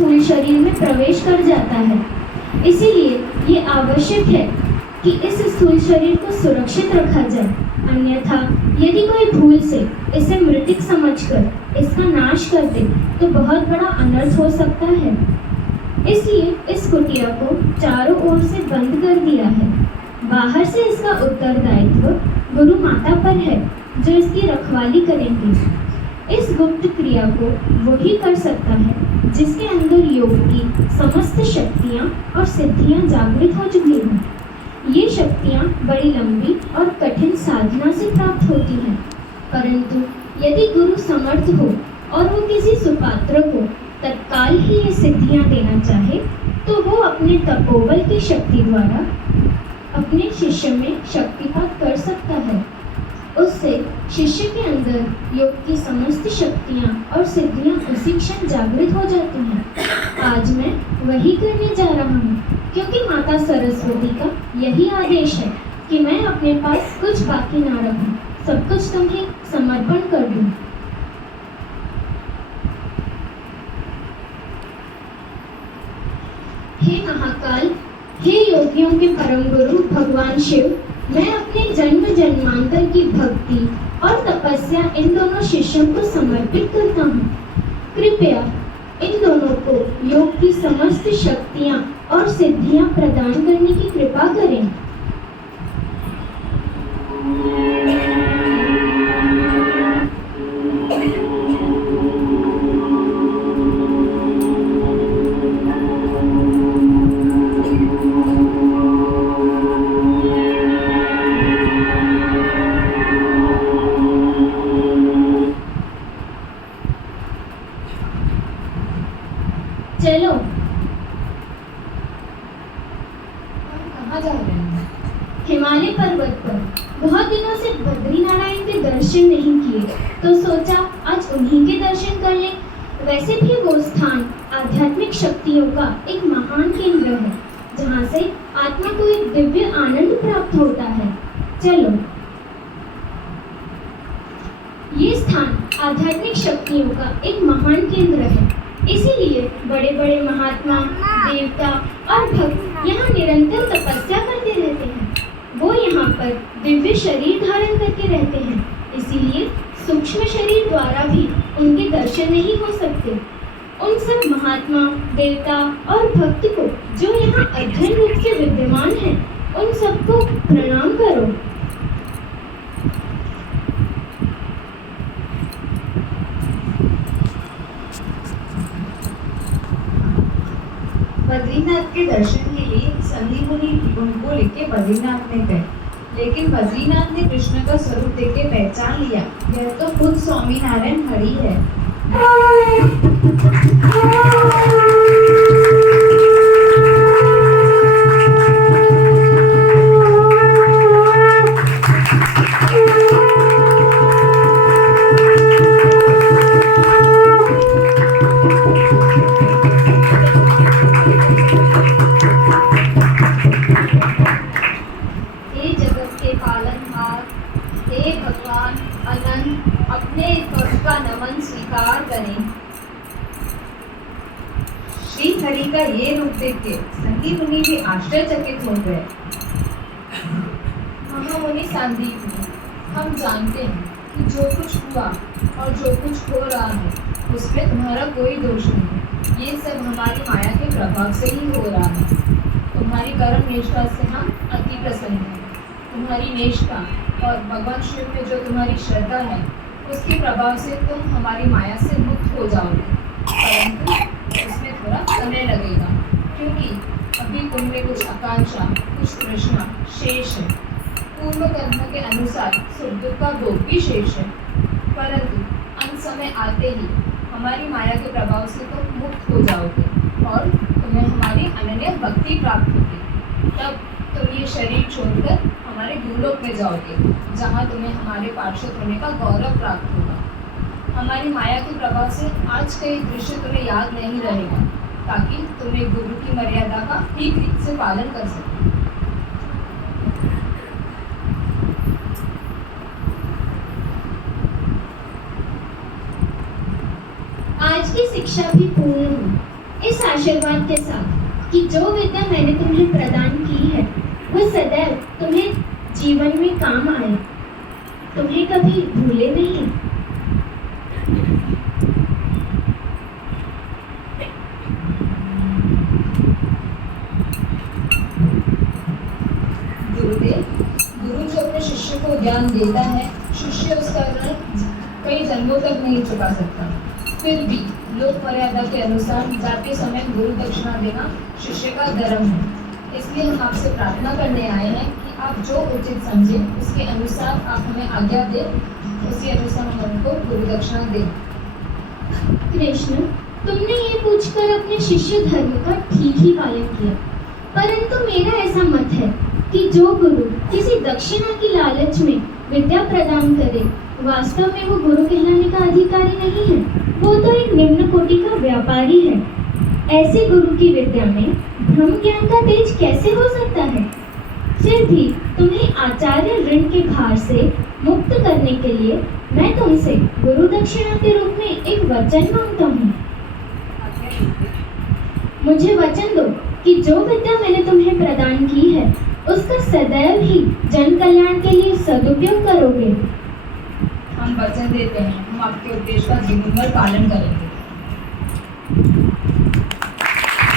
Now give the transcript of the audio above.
स्थूल शरीर में प्रवेश कर जाता है। इसीलिए ये आवश्यक है कि इस स्थूल शरीर को सुरक्षित रखा जाए, अन्यथा यदि कोई भूल से इसे मृतिक समझकर इसका नाश कर दे तो बहुत बड़ा अनर्थ हो सकता है। इसलिए इस कुटिया को चारों ओर से बंद कर दिया है। बाहर से इसका उत्तरदायित्व गुरु माता पर है, जो इसकी रखवाली करेंगे। इस गुप्त क्रिया को वही कर सकता है जिसके अंदर योग की समस्त शक्तियाँ और सिद्धियाँ जागृत हो चुकी हों। ये शक्तियाँ बड़ी लंबी और कठिन साधना से प्राप्त होती हैं, परंतु यदि गुरु समर्थ हो और वो किसी सुपात्र को तत्काल ही ये सिद्धियाँ देना चाहे तो वो अपने तपोबल की शक्ति द्वारा अपने शिष्य में शक्तिपात कर सकता है। उससे शिष्य के अंदर योग की समस्त शक्तियाँ और सिद्धियाँ उसी क्षण जागृत हो जाती हैं। आज मैं वही करने जा रहा हूँ, क्योंकि माता सरस्वती का यही आदेश है कि मैं अपने पास कुछ बाकी ना रखूं, सब कुछ तुम्हें समर्पण कर दूं। हे महाकाल, हे योगियों के परम गुरु भगवान शिव, मैं अपने जन्म जन्मांतर की भक्ति और तपस्या इन दोनों शिष्यों को समर्पित करता हूँ। कृपया इन दोनों को योग की समस्त शक्तियाँ और सिद्धियाँ प्रदान करने की कृपा करें। चलो, कहाँ जा रहे हैं? हिमालय पर्वत पर। बहुत दिनों से बद्रीनारायण के दर्शन नहीं किए, तो सोचा आज उन्हीं के दर्शन कर लें। वैसे भी वो स्थान आध्यात्मिक शक्तियों का एक महान केंद्र है, जहाँ से आत्मा को एक दिव्य आनंद प्राप्त होता है। चलो। ये स्थान आध्यात्मिक शक्तियों का एक महान केंद्र है, इसीलिए बड़े बड़े महात्मा, देवता और भक्त यहाँ निरंतर तपस्या करते रहते हैं। वो यहाँ पर दिव्य शरीर धारण करके रहते हैं, इसीलिए सूक्ष्म शरीर द्वारा भी उनके दर्शन नहीं हो सकते। उन सब महात्मा, देवता और भक्त को जो यहाँ अध्ययन रूप से विद्यमान है, उन सबको प्रणाम करो। बद्रीनाथ के दर्शन के लिए संदीप मुनि उनको लेके बद्रीनाथ में गए, लेकिन बद्रीनाथ ने कृष्ण का स्वरूप देख के पहचान लिया, यह तो खुद स्वामीनारायण हरि है। श्री हरि का ये रूप देख के संदीप मुनि भी आश्चर्यचकित हो गए। महामुनि संदीप जी, हम जानते हैं कि जो कुछ हुआ और जो कुछ हो रहा है उसमें तुम्हारा कोई दोष नहीं। ये सब हमारी माया के प्रभाव से ही हो रहा है। तुम्हारी कर्म निष्ठा से हम अति प्रसन्न हैं। तुम्हारी निष्ठा और भगवान शिव में जो तुम्हारी श्रद्धा है, उसके प्रभाव से तुम हमारी माया से मुक्त हो जाओगे, परंतु उसमें थोड़ा समय लगेगा, क्योंकि अभी तुम में कुछ आकांक्षा, कुछ तृष्णा शेष है। पूर्व कर्म के अनुसार सुख दुख का भोग भी शेष है, परंतु अंत समय आते ही हमारी माया के प्रभाव से तुम मुक्त हो जाओगे और तुम्हें हमारी अनन्य भक्ति प्राप्त होगी। तब तुम ये शरीर छोड़कर हमारे भूलोक में जाओगे, जहाँ तुम्हें हमारे पार्षद होने का गौरव प्राप्त होगा। हमारी माया के प्रभाव से आज का ये दृश्य तुम्हें याद नहीं रहेगा, ताकि तुम एक गुरु की मर्यादा का ठीक ठीक से पालन कर सको। आज की शिक्षा भी पूर्ण हुई। इस इस आशीर्वाद के साथ कि जो विद्या मैंने तुम्हें प्रदान की है वो सदैव तुम्हें जीवन में काम आए, तुम्हें कभी भूले नहीं। गुरुदेव, गुरु जो अपने शिष्य को ज्ञान देता है, शिष्य उसका ऋण कई जन्मों तक नहीं चुका सकता। फिर भी लोक मर्यादा के अनुसार जाते समय गुरु दक्षिणा देना शिष्य का धर्म है। इसलिए हम आपसे प्रार्थना करने आए हैं कि आप जो उचित समझे उसके अनुसार आप हमें आज्ञा दें, उसी अनुसार हम उनको गुरु दक्षिणा दें। कृष्ण, तुमने ये पूछकर अपने शिष्य धर्म का ठीक ही पालन किया, परंतु मेरा ऐसा मत है कि जो गुरु किसी दक्षिणा की लालच में विद्या प्रदान करे, वास्तव में वो गुरु कहलाने का अधिकारी नहीं है, वो तो एक निम्न कोटि का व्यापारी है। ऐसे गुरु की विद्या में ब्रह्म ज्ञान का तेज कैसे हो सकता है? फिर भी तुम्हें आचार्य ऋण के भार से मुक्त करने के लिए मैं तुमसे गुरु दक्षिणा के रूप में एक वचन मांगता हूँ। मुझे वचन दो कि जो विद्या मैंने तुम्हें प्रदान की है उसका सदैव ही जन कल्याण के लिए सदुपयोग करोगे। हम वचन देते हैं, हम आपके उपदेश का जीवन भर पालन करेंगे।